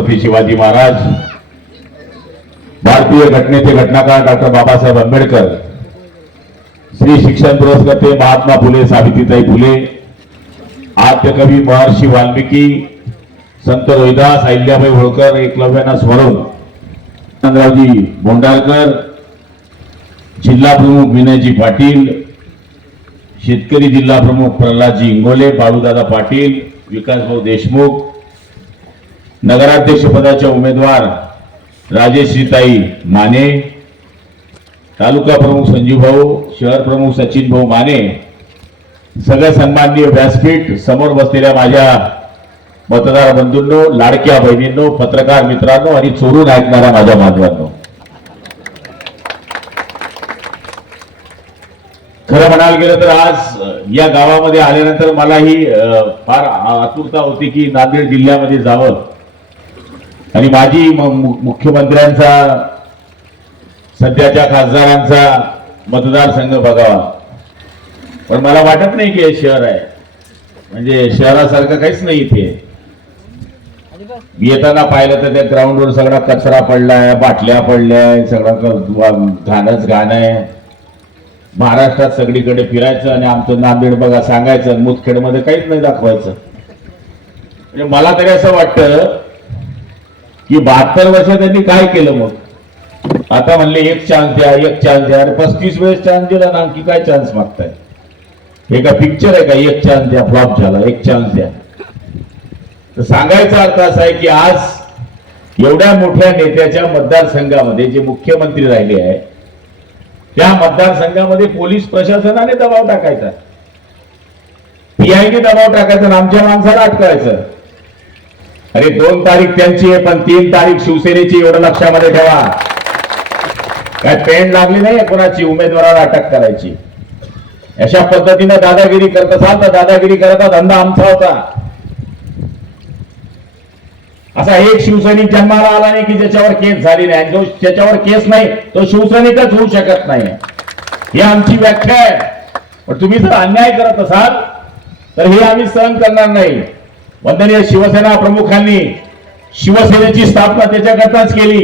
शिवाजी महाराज, भारतीय घटनेचे घटनाकार डॉक्टर बाबा बाबासाहेब आंबेडकर, श्री शिक्षण पुरस्कर्ते महात्मा फुले, सावित्रीताई फुले, आद्य कवी महर्षी वाल्मिकी, संत रोहिदास, अहिल्याबाई होळकर, एकलव्यांना स्मरून चंद्ररावजी बोंडारकर जिल्हा प्रमुख विनयजी पाटील, शेतकरी जिल्हा प्रमुख प्रल्हादजी इंगोले, बाळूदादा पाटील, विकासभाऊ देशमुख नगराध्यक्षपदाच्या उमेदवार राजेश्रीताई माने तालुका प्रमुख संजीव भाऊ शहर प्रमुख सचिन भाऊ माने सगळ्या सन्माननीय व्यासपीठ समोर बसलेल्या माझ्या मतदार बंधूंनो लाडक्या बहिणींनो पत्रकार मित्रांनो आणि चोरून ऐकणाऱ्या माझ्या बांधवांनो खरं म्हणायला गेलं तर आज या गावामध्ये आल्यानंतर मला ही फार आतुरता होती की नांदेड जिल्ह्यामध्ये जावं. आणि माझी मुख्यमंत्र्यांचा सध्याच्या खासदारांचा मतदारसंघ बघावा. पण मला वाटत नाही की हे शहर आहे. म्हणजे शहरासारखं काहीच नाही इथे. येताना पाहिलं तर त्या ग्राउंडवर सगळा कचरा पडलाय बाटल्या पडल्या सगळं वा- घाणच घाण आहे. महाराष्ट्रात सगळीकडे फिरायचं आणि आमचं नांदेड बघा सांगायचं मुदखेडमध्ये काहीच नाही दाखवायचं. म्हणजे मला तरी असं वाटतं की बहात्तर वर्ष त्यांनी काय केलं मग? आता म्हणले एक चान्स द्या एक चान्स द्या. अरे पस्तीस वेळेस चान्स दिला ना आणखी काय चान्स मागताय? हे का पिक्चर आहे का? एक चान्स द्या फ्लॉप झाला एक चान्स द्या. तर सांगायचा अर्थ असा आहे की आज एवढ्या मोठ्या नेत्याच्या मतदारसंघामध्ये जे मुख्यमंत्री राहिले आहे त्या मतदारसंघामध्ये पोलीस प्रशासनाने दबाव टाकायचा. पीआयने दबाव टाकायचा आणि आमच्या माणसाला अटकायचं. अरे दोन तारीख त्यांची आहे पण तीन तारीख शिवसेनेची एवढं लक्षामध्ये ठेवा. काय पेंड लागली नाही कोणाची? उमेदवाराला अटक करायची. अशा पद्धतीनं दादागिरी करत असाल तर दादागिरी करता धंदा आमचा होता. असा एक शिवसैनिक जन्माला आला नाही की ज्याच्यावर केस झाली नाही. आणि जो ज्याच्यावर केस नाही तो शिवसैनिकच होऊ शकत नाही. ही आमची व्याख्या आहे. पण तुम्ही जर अन्याय करत असाल तर हे आम्ही सहन करणार नाही. वंदनीय शिवसेना प्रमुखांनी शिवसेनेची स्थापना त्याच्याकरताच केली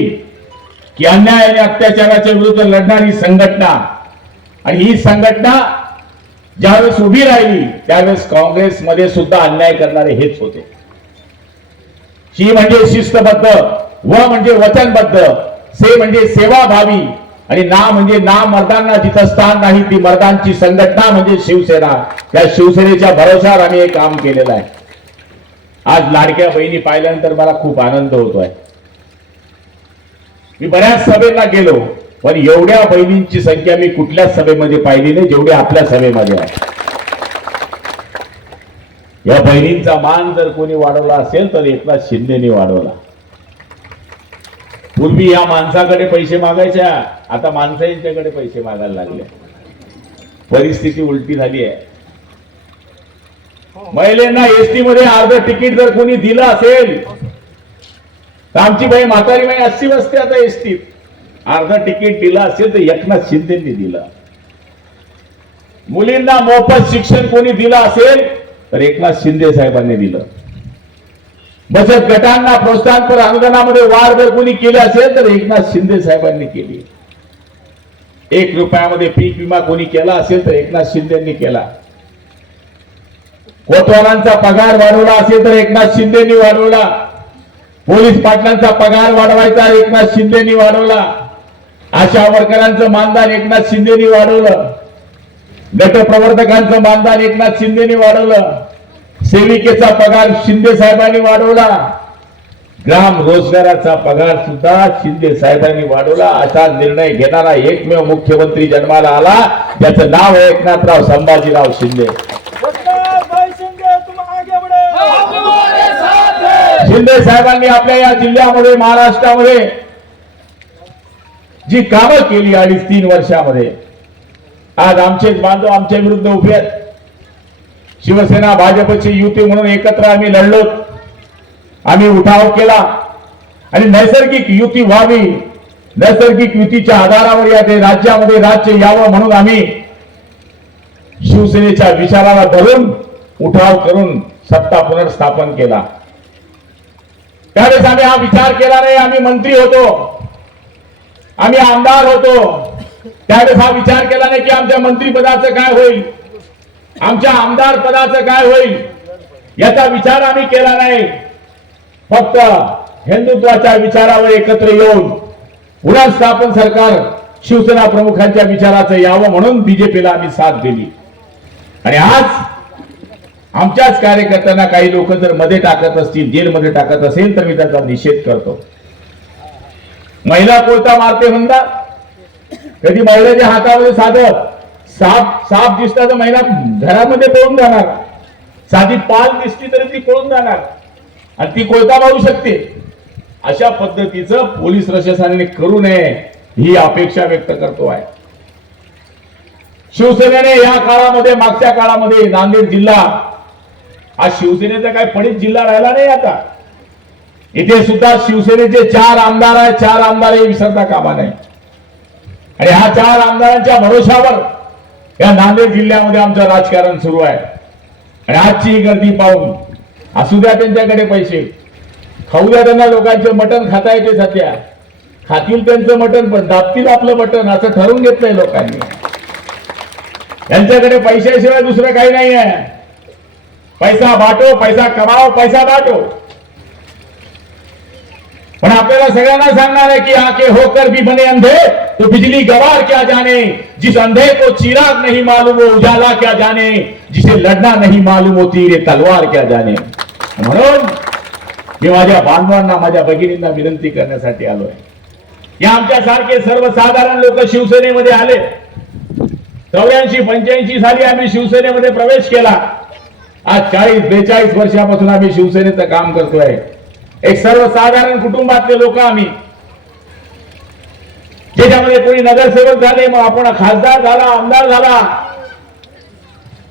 की अन्याय आणि अत्याचाराच्या विरुद्ध लढणारी संघटना. आणि ही संघटना ज्यावेळेस उभी राहिली त्यावेळेस काँग्रेसमध्ये सुद्धा अन्याय करणारे हेच होते. शी म्हणजे शिस्तबद्ध व म्हणजे वचनबद्ध से म्हणजे सेवाभावी आणि ना म्हणजे ना मर्दांना जिथं स्थान नाही ती मर्दांची संघटना म्हणजे शिवसेना. त्या शिवसेनेच्या भरोशावर आम्ही हे काम केलेलं आहे. आज लाडक्या बहिणी पाहिल्यानंतर मला खूप आनंद होतोय. मी बऱ्याच सभेला गेलो पण एवढ्या बहिणींची संख्या मी कुठल्याच सभेमध्ये पाहिली नाही जेवढी आपल्या सभेमध्ये आहे. या बहिणींचा मान जर कोणी वाढवला असेल तर एकनाथ शिंदेनी वाढवला. पूर्वी या माणसाकडे पैसे मागायच्या आता माणसं यांच्याकडे पैसे मागायला लागले. परिस्थिती उलटी झाली आहे. महिलांना एसटी मध्ये अर्ध तिकीट जर कोणी दिलं असेल तर आमची बाई म्हातारी बाई अस्सी बसते आता एसटीत. अर्ध तिकीट दिलं असेल तर एकनाथ शिंदेनी दिलं. मुलींना मोफत शिक्षण कोणी दिलं असेल तर एकनाथ शिंदे साहेबांनी दिलं. बचत गटांना प्रोत्साहनपर अनुदानामध्ये वाढ जर कोणी केली असेल तर एकनाथ शिंदे साहेबांनी केली. एक रुपयामध्ये पीक विमा कोणी केला असेल तर एकनाथ शिंदेनी केला. कोतवालांचा पगार वाढवला असेल तर एकनाथ शिंदेनी वाढवला. पोलीस पाटलांचा पगार वाढवायचा एकनाथ शिंदेनी वाढवला. आशा वर्करांचं मानधन एकनाथ शिंदेनी वाढवलं. गटप्रवर्तकांचं मानधन एकनाथ शिंदेनी वाढवलं. सेविकेचा पगार शिंदे साहेबांनी वाढवला. ग्राम रोजगाराचा पगार सुद्धा शिंदे साहेबांनी वाढवला. असा निर्णय घेणारा एकमेव मुख्यमंत्री जन्माला आला. त्याचं नाव एकनाथराव संभाजीराव शिंदे डॉक्टर भाई शिंदे तुम आगे बढ़ो शिंदे साहेबांनी आपल्या या जिल्ह्यामध्ये महाराष्ट्रामध्ये जी कामं केली अडीच तीन वर्षामध्ये आज आमचेच बांधव आमच्या विरुद्ध उभे आहेत. शिवसेना भाजपची युती म्हणून एकत्र आम्ही लढलो. आम्ही उठाव केला. आणि नैसर्गिक युती व्हावी नैसर्गिक युतीच्या आधारावर या ते राज्यामध्ये राज्य यावं म्हणून आम्ही शिवसेनेच्या विचाराला धरून उठाव करून सत्ता पुनर्स्थापन केला. त्यावेळेस आम्ही हा विचार केला नाही आम्ही मंत्री होतो. आम्ही आमदार होतो. त्यावेळेस हा विचार केला नाही की आमच्या मंत्रीपदाचं काय होईल? आमच्या आमदार पदाचं काय होईल? याचा विचार आम्ही केला नाही. फक्त हिंदुत्वाच्या विचारावर एकत्र येऊन पुन्हा स्थापन सरकार शिवसेना प्रमुखांच्या विचाराचं यावं म्हणून बीजेपीला आम्ही साथ दिली. आणि आज आमच्याच कार्यकर्त्यांना काही लोक जर मध्ये टाकत असतील जेलमध्ये टाकत असेल तर मी त्याचा निषेध करतो. महिला कोळता मारते म्हणतात कधी महिलाच्या हातामध्ये साधं साप साप दिसला तर महिला घरामध्ये पळून जाणार. साधी पाल दिसली तरी ती पळून जाणार. आणि ती कोळता मारू शकते. अशा पद्धतीचं पोलीस प्रशासनाने करू नये ही अपेक्षा व्यक्त करतो आहे. शिवसेनेने या काळामध्ये मागच्या काळामध्ये नांदेड जिल्हा आज शिवसेनेचा काही पडीत जिल्हा राहिला नाही आता. इथे सुद्धा शिवसेनेचे चार आमदार आहेत चार आमदार हे विसरता कामा नाही आणि ह्या चार आमदारांच्या भरोशावर या नांदेड जिल्ह्यामध्ये आमचं राजकारण सुरू आहे. आणि आजची ही गर्दी पाहून असू द्या त्यांच्याकडे पैसे. खाऊ द्या त्यांना लोकांचे मटण खाता येते सध्या. खातील त्यांचं मटण पण दाबतील आपलं मटण असं ठरवून घेतलंय लोकांनी. त्यांच्याकडे पैशाशिवाय दुसरं काही नाही आहे. पैसा बाटो पैसा कमाओ पैसा बाटो. पण आपल्याला सगळ्यांना सांगणार आहे की आके होकर भी बने अंधे तो बिजली गवार क्या जाने? जिस अंधे को चिराग नहीं मालूम हो उजाला क्या जाने? जिसे लढना नाही मालूम हो तीरे तलवार क्या जाने? म्हणून मी माझ्या बांधवांना माझ्या भगिनींना विनंती करण्यासाठी आलोय. या आमच्यासारखे सर्वसाधारण लोक शिवसेनेमध्ये आले. चौऱ्याऐंशी पंच्याऐंशी साली आम्ही शिवसेनेमध्ये प्रवेश केला. आज चाळीस बेचाळीस वर्षापासून आम्ही शिवसेनेचं काम करतोय. एक सर्वसाधारण कुटुंबातले लोक आम्ही. ज्याच्यामध्ये कोणी नगरसेवक झाले मग आपण खासदार झाला आमदार झाला.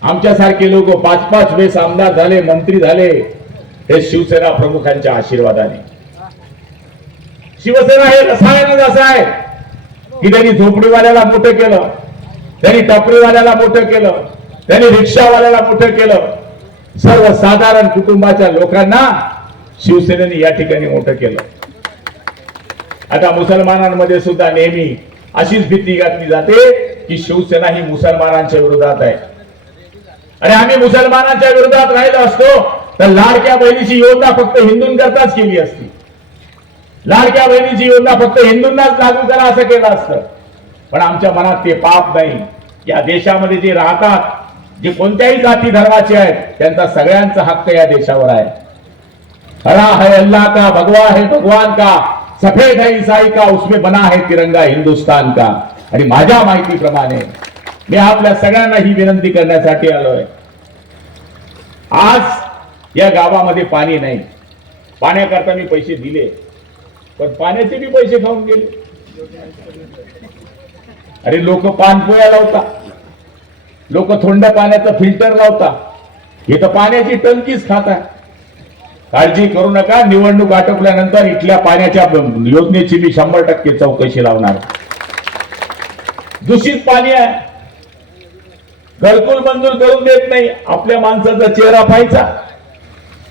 आमच्यासारखे लोक पाच पाच वेळेस आमदार झाले मंत्री झाले हे शिवसेना प्रमुखांच्या आशीर्वादाने. शिवसेना हे रसायनच असं आहे की त्यांनी झोपडीवाल्याला मोठं केलं त्यांनी टपरीवाल्याला मोठं केलं त्यांनी रिक्षावाल्याला मोठं केलं. सर्वसाधारण कुटुंबाच्या लोकांना शिवसेनेने या ठिकाणी मोठं केलं. आता मुसलमानांमध्ये सुद्धा नेहमी अशीच भीती घातली जाते की शिवसेना ही मुसलमानांच्या विरोधात आहे. आणि आम्ही मुसलमानांच्या विरोधात राहिलो असतो तर लाडक्या बहिणीची योजना फक्त हिंदूंकरताच केली असती. लाडक्या बहिणीची योजना फक्त हिंदूंनाच लागू करा असं केलं असतं. पण आमच्या मनात ते पाप नाही. या देशामध्ये जे राहतात जे कोणत्याही जाती धर्माचे आहेत त्यांचा सगळ्यांचा हक्क या देशावर आहे. हरा है अल्लाह का भगवा है भगवान का सफेद है ईसाई का उसमें बना है तिरंगा हिंदुस्तान का. आणि माझ्या माहितीप्रमाणे मी आपल्या सगळ्यांना ही विनंती करण्यासाठी आलोय. आज या गावामध्ये पाणी नाही. पाण्याकरता मी पैसे दिले. पण पाण्याचे बी पैसे खाऊन गेले. अरे लोक पानपोया लावता लोक थंड पाण्याचं फिल्टर लावता. हे तर पाण्याची टंकीच खाता काळजी करू नका निवडणूक आटोपल्यानंतर इथल्या पाण्याच्या योजनेची मी शंभर टक्के चौकशी लावणार. दूषित पाणी आहे. घरकुल मंजूर करून देत नाही. आपल्या माणसाचा चेहरा पाहायचा.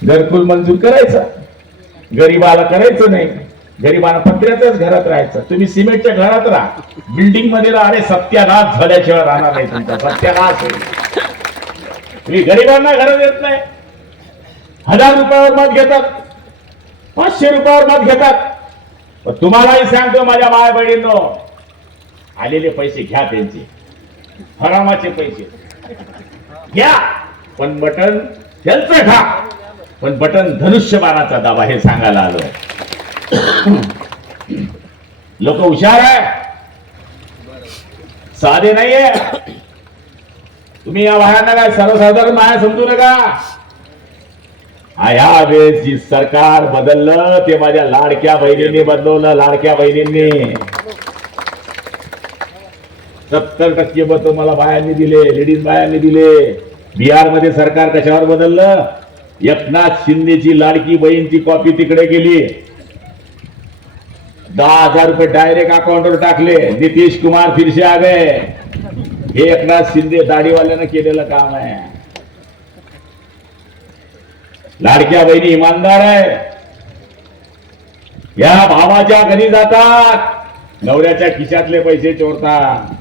घरकुल मंजूर करायचा. गरीबाला करायचं नाही. गरिबांना पत्र्याच्याच घरात राहायचं. तुम्ही सिमेंटच्या घरात राहा. बिल्डिंगमध्ये राहा. अरे सत्यानाश झाल्याशिवाय राहणार नाही तुमचा. सत्यानाश तुम्ही गरिबांना घरात येत नाही. हजार रुपयावर मत घेतात. पाचशे रुपयावर मत घेतात. पण तुम्हालाही सांगतो माझ्या माय बहिणींनो आलेले पैसे घ्या त्यांचे. हरामाचे पैसे. घ्या. पण बटन त्यांचं खा पण बटन धनुष्यबाणाचा दाबा हे सांगायला आलो. लोक हुशार आहे. साधे नाहीये. तुम्ही या वाहनाला काय सर्वसाधारण माया समजू नका. ह्या वेळेस जी सरकार बदललं ते माझ्या लाडक्या बहिणींनी बदलवलं लाडक्या बहिणींनी. सत्तर टक्के मत मला बायांनी दिले लेडीज बायांनी दिले. बिहारमध्ये सरकार कशावर बदललं? एकनाथ शिंदेची लाडकी बहीणची कॉपी तिकडे गेली दहा हजार रुपये डायरेक्ट अकाउंटवर टाकले. नितीश कुमार फिरसे आ हे एकनाथ शिंदे दाढीवाल्यानं केलेलं काम आहे. लाडक्या बहिणी इमानदार आहे. या भावाच्या घरी जातात. नवऱ्याच्या खिशातले पैसे चोरतात.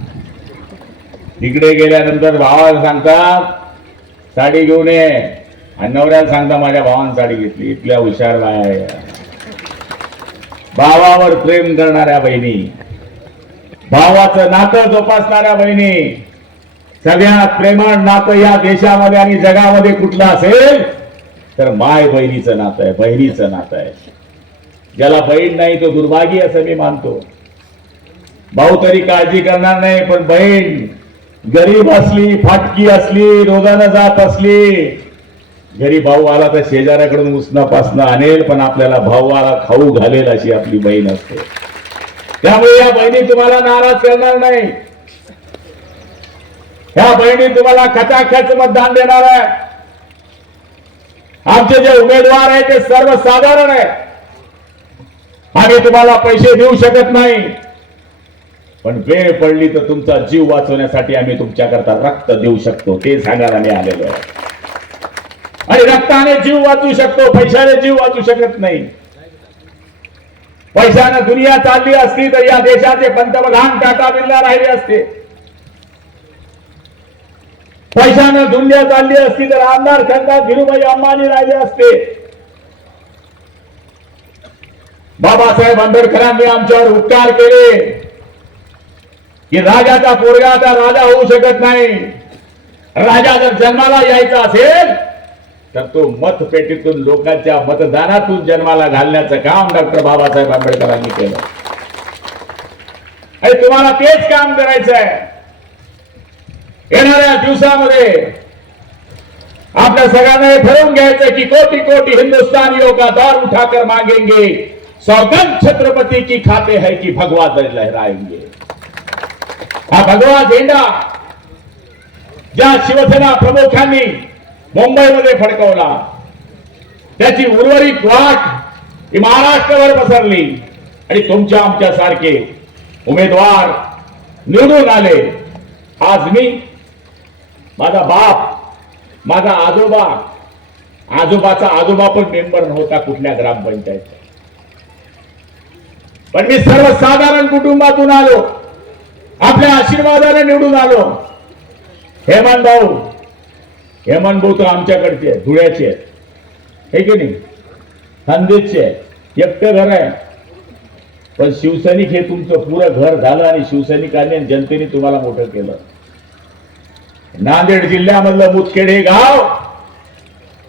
तिकडे गेल्यानंतर भावाला सांगतात साडी घेऊन ये. आणि नवऱ्याला सांगता माझ्या भावानं साडी घेतली. इथल्या हुशार आहे. भावावर प्रेम करणाऱ्या बहिणी भावाचं नातं जोपासणाऱ्या बहिणी सगळ्यात प्रेमळ नातं या देशामध्ये आणि जगामध्ये कुठलं असेल तर माय बहिणीचं नातं आहे बहिणीचं नातं आहे. ज्याला बहीण नाही तो दुर्भागी असं मी मानतो. भाऊ तरी काळजी करणार नाही पण बहीण गरीब असली फाटकी असली रोगानं जात असली घरी भाऊ आला तर शेजाऱ्याकडून उसणं आणेल पण आपल्याला भाऊ आला खाऊ घालेल अशी आपली बहीण असते. त्यामुळे या बहिणी तुम्हाला नाराज करणार नाही. ह्या बहिणी तुम्हाला खचाखच मतदान देणार आहे. आमचे जे उमेदवार आहे ते सर्वसाधारण आहे. आम्ही तुम्हाला पैसे देऊ शकत नाही. पण वेळ पडली तर तुमचा जीव वाचवण्यासाठी आम्ही तुमच्याकरता रक्त देऊ शकतो ते सांगायला मी आलेलो आहे. आणि रक्ताने जीव वाचू शकतो पैशाने जीव वाचू शकत नाही. पैशानं दुनिया चालली असती तर या देशाचे पंतप्रधान टाटा बिर्ला राहिले असते. पैशानं दुनिया चालली असती तर आमदार खंडात धीरुभाई अंबानी राहिले असते. बाबासाहेब आंबेडकरांनी आमच्यावर उपकार केले. की राजाचा पोरगा आता राजा होऊ शकत नाही. राजा जर जन्माला यायचा असेल तर तो मतपेटीतून लोकांच्या मतदानातून जन्माला घालण्याचं काम डॉक्टर बाबासाहेब आंबेडकरांनी केलं. आणि तुम्हाला तेच काम करायचं आहे येणाऱ्या दिवसामध्ये आपल्या सगळ्यांना हे ठरवून घ्यायचं की कोटी कोटी हिंदुस्थानी का दौर उठाकर मागेंगे सौगंध छत्रपती की खाते है की भगवा दर लहराएंगे. हा भगवा झेंडा ज्या शिवसेना प्रमुखांनी मुंबईमध्ये फडकवला. त्याची उर्वरित वाट ही महाराष्ट्रभर पसरली. आणि तुमच्या आमच्या सारखे उमेदवार निवडून आले. आज मी माझा बाप माझा आजोबा आजोबाचा आजोबा पण मेंबर नव्हता कुठल्या ग्रामपंचायतचा. पण मी सर्वसाधारण कुटुंबातून आलो. आपल्या आशीर्वादाने निवडून आलो. हेमंत भाऊ हेमान भाऊ तर आमच्याकडचे आहेत धुळ्याचे आहेत. हे की नाही? खानदेशचे आहे एकटं घर आहे. पण शिवसैनिक हे तुमचं पुरं घर झालं आणि शिवसैनिकांनी आणि जनतेने तुम्हाला मोठं केलं. नांदेड जिल्ह्यामधलं मुतखेड हे गाव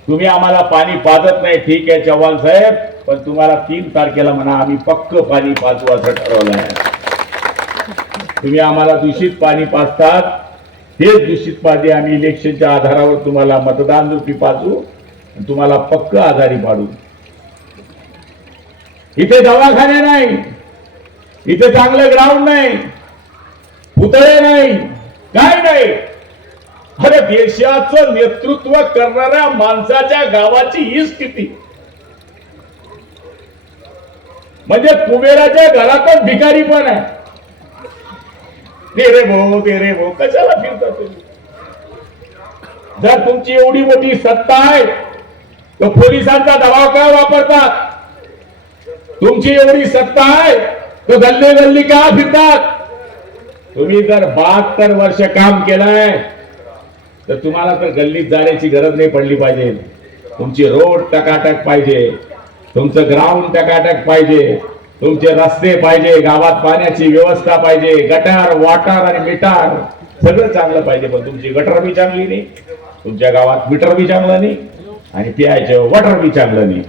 तुम्ही आम्हाला पाणी पाजत नाही ठीक आहे चव्हाण साहेब पण तुम्हाला तीन तारखेला म्हणा आम्ही पक्क पाणी पाजू असं ठरवलं आहे तुम्ही आम्हाला दूषित पाणी पाजतात तेच दूषित पाणी आम्ही इलेक्शनच्या आधारावर तुम्हाला मतदान रूपी पाचू तुम्हाला पक्क आधारी पाडू. इथे दवाखाने नाही इथे चांगलं ग्राउंड नाही पुतळे नाही काय नाही. अरे देशाचं नेतृत्व करणाऱ्या माणसाच्या गावाची ही स्थिती. म्हणजे कुबेराच्या घरातच भिकारी पण आहे. दे रे भाऊ दे रे भाऊ कशाला फिरता तुम्ही? जर तुमची एवढी मोठी सत्ता आहे तर पोलिसांचा दबाव का वापरतात तुमची एवढी सत्ता आहे तर गल्ले गल्ली का फिरतात? तुम्ही जर बहात्तर वर्ष काम केलंय तर तुम्हाला तर गल्लीत जाण्याची गरज नाही पडली पाहिजे. तुमची रोड टकाटक पाहिजे. तुमचं ग्राउंड टकाटक पाहिजे. तुमचे रस्ते पाहिजे गावात पाण्याची व्यवस्था पाहिजे गटार वाटार आणि मिटार सगळं चांगलं पाहिजे पण तुमची गटर बी चांगली नाही तुमच्या गावात मीटर बी चांगलं नाही आणि पियायचं वॉटर बी चांगलं नाही.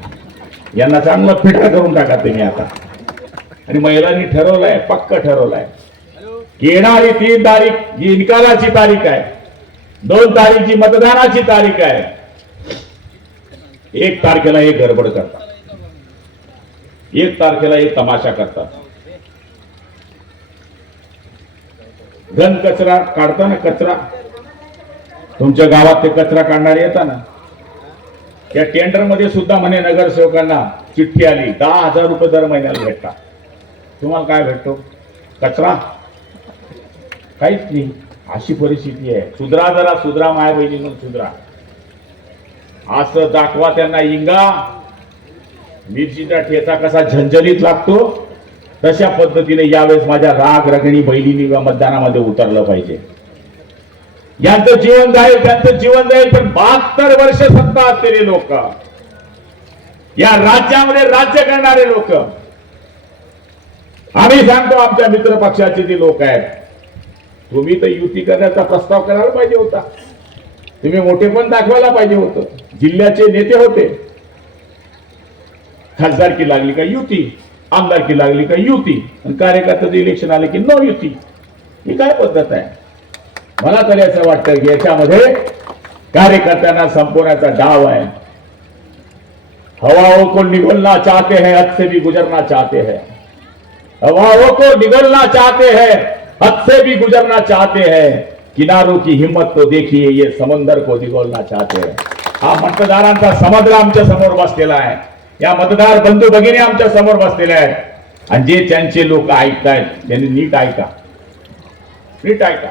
यांना चांगलं फिटर करून टाका तुम्ही आता. आणि महिलांनी ठरवलंय पक्क ठरवलंय. येणारी तीन तारीख जी निकालाची तारीख आहे. दोन तारीख जी मतदानाची तारीख आहे. एक तारखेला एक गडबड करतात. एक तारखेला एक तमाशा करतात. घन कचरा काढताना कचरा. तुमच्या गावात ते कचरा काढणारे येतात ना त्या टेंडरमध्ये सुद्धा म्हणे नगरसेवकांना चिठ्ठी आली दहा हजार रुपये दर महिन्याला भेटतात. तुम्हाला काय भेटतो? कचरा? काहीच नाही. अशी परिस्थिती आहे. सुधरा जरा सुधरा माया बहिणी सुधरा. असं दाखवा त्यांना इंगा मिरचीचा ठेचा कसा झंझलीत लागतो तशा पद्धतीने यावेळेस माझ्या राग रगणी बैलीनी मतदानामध्ये उतरलं पाहिजे. यांचं जीवन जाईल त्यांचं जीवन जाईल पण बहात्तर वर्ष सत्ता असलेले लोक. या राज्यामध्ये राज्य करणारे लोक. आम्ही सांगतो आमच्या मित्र पक्षाचे जे लोक आहेत तुम्ही तर युती करण्याचा प्रस्ताव करायला पाहिजे होता. तुम्ही मोठे पण दाखवायला पाहिजे होतं. जिल्ह्याचे नेते होते. खासदारकी लागली का युती आमदारकी लागली का युती, आणि कार्यकर्त्याचं इलेक्शन आले की नो युती. ही काय पद्धत आहे? मला तरी असं वाटतं की याच्यामध्ये कार्यकर्त्यांना संपवण्याचा डाव आहे. हवाओं को निगलना चाहते हैं, हद से भी गुजरना चाहते हैं. हवाओं को निगलना चाहते हैं, हद से भी गुजरना चाहते हैं. किनारों की हिम्मत तो देखिए, ये समंदर को निगोलना चाहते हैं. हा, मतदारांचा समुद्र आमच्या समोर बसलेला आहे. या मतदार बंधू भगिनी आमच्यासमोर बसलेल्या आहेत. आणि जे त्यांचे लोक ऐकतायत त्यांनी नीट ऐका. नीट ऐका.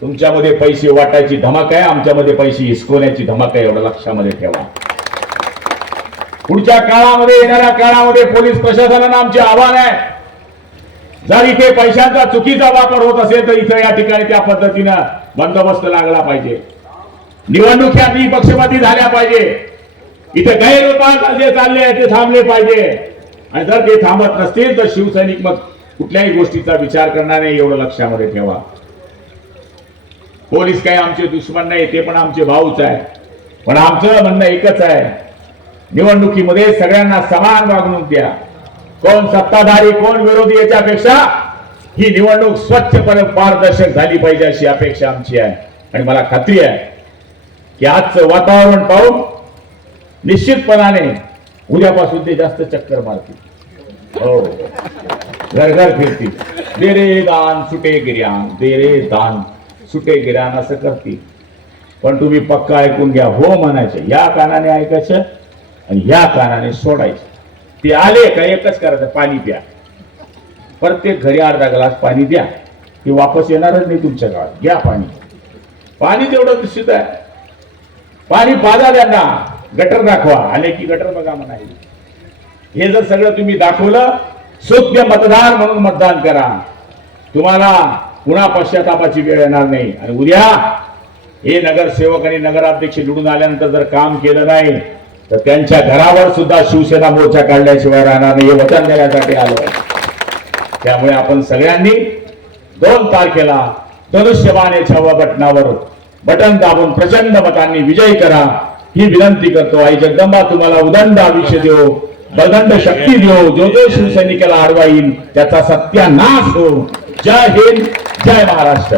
तुमच्यामध्ये पैसे वाटायची धमाक आहे आमच्यामध्ये पैसे हिसकवण्याची धमाक आहे एवढं लक्षामध्ये ठेवा. पुढच्या काळामध्ये येणाऱ्या काळामध्ये पोलीस प्रशासनानं आमचे आव्हान आहे. जर इथे पैशांचा चुकीचा वापर होत असेल तर इथं या ठिकाणी त्या पद्धतीनं बंदोबस्त लागला पाहिजे. निवडणुक्या निपक्षपाती झाल्या पाहिजे. इथे गैरव्यवहार जे चालले आहेत ते थांबले पाहिजे. आणि जर ते थांबत नसतील तर शिवसैनिक मग कुठल्याही गोष्टीचा विचार करणार नाही एवढं लक्षामध्ये ठेवा. पोलीस काही आमचे दुश्मन नाही ते पण आमचे भाऊच आहे. पण आमचं म्हणणं एकच आहे निवडणुकीमध्ये सगळ्यांना समान वागणूक द्या. कोण सत्ताधारी कोण विरोधी याच्यापेक्षा ही निवडणूक स्वच्छपणे पारदर्शक झाली पाहिजे अशी अपेक्षा आमची आहे. आणि मला खात्री आहे की आजचं वातावरण पाहून निश्चितपणाने उद्यापासून ते जास्त चक्कर मारतील. हो. घर घर फिरतील. दे रे दान सुटे गिर्यान दे रे दान सुटे गिर्यान असं करतील. पण तुम्ही पक्का ऐकून घ्या हो म्हणायचं. या कानाने ऐकायचं आणि या कानाने सोडायचं. ते आले का एकच करायचं पाणी प्या. प्रत्येक घरी अर्धा ग्लास पाणी द्या. ते वापस येणारच नाही तुमच्या गावात. घ्या पाणी. पाणी तेवढं निश्चित आहे. पाणी पाजा त्यांना गटर दाखवा. आले की गटर बघा म्हणायचे हे जर सगळं तुम्ही दाखवलं सोप्य मतदार म्हणून मतदान करा. तुम्हाला पुन्हा पश्चातापाची वेळ येणार नाही. आणि उद्या हे नगरसेवक आणि नगराध्यक्ष निवडून आल्यानंतर जर काम केलं नाही तर त्यांच्या घरावर सुद्धा शिवसेना मोर्चा काढल्याशिवाय राहणार नाही. हे वचन देण्यासाठी आलो. त्यामुळे आपण सगळ्यांनी दोन तारखेला धनुष्यबाण या छावा बटनावर बटन दाबून प्रचंड मतांनी विजयी करा. ही विनंती करतो आई जगदंबा तुम्हाला उदंड आयुष्य देव बदंड शक्ती देव जो जो शिवसैनिकाला आडवा येईल त्याचा सत्यानाश हो जय हिंद जय महाराष्ट्र.